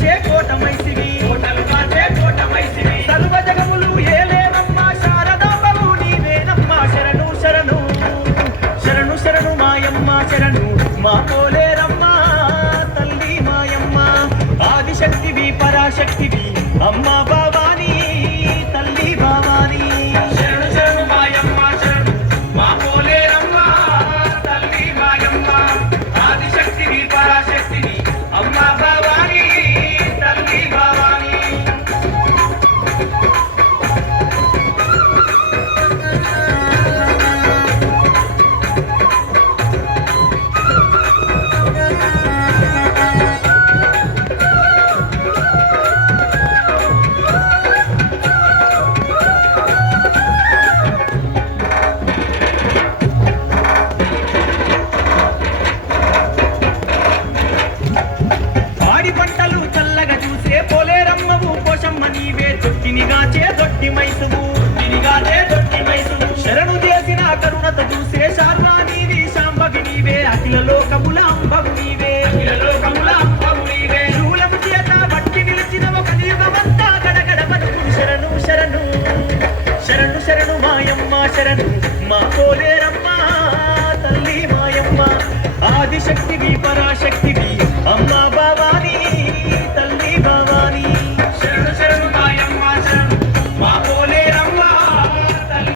కాచే కోటమైసివి సర్వ జగములు ఏలేనమ్మా శారదాంబవు నీవేనమ్మా శరణు శరణు శరణు శరణు మాయమ్మ శరణు మా పోలేరమ్మా తల్లి మాయమ్మ ఆదిశక్తివి పరాశక్తివి అమ్మా భవాని తల్లి భవాని శరణు శరణు మాయమ్మ శరణు మా పోలేరమ్మ తల్లి మాయమ్మ ఆదిశక్తివి పరాశక్తివి అమ్మ భవాని తల్లి భవాని పాడి పంటలు చల్లగా చూసే పోలేరమ్మవు పోషమ్మ నీవే దొట్టినిగాచే దొట్టి మైసువు శరణు చేసిన కరుణత చూసే శార్వా నీవి శాంభవి నీవే అఖిల లోకముల అంబవు నీవే శూలము చేత బట్టి నిలిచిన ఒక యుగమంతా గడగడ పలుకుడు శరణు శరణు శరణు శరణు మాయమ్మ శరణు మా పోలేరమ్మ తల్లి మాయమ్మ ఆదిశక్తివి పరాశక్తివి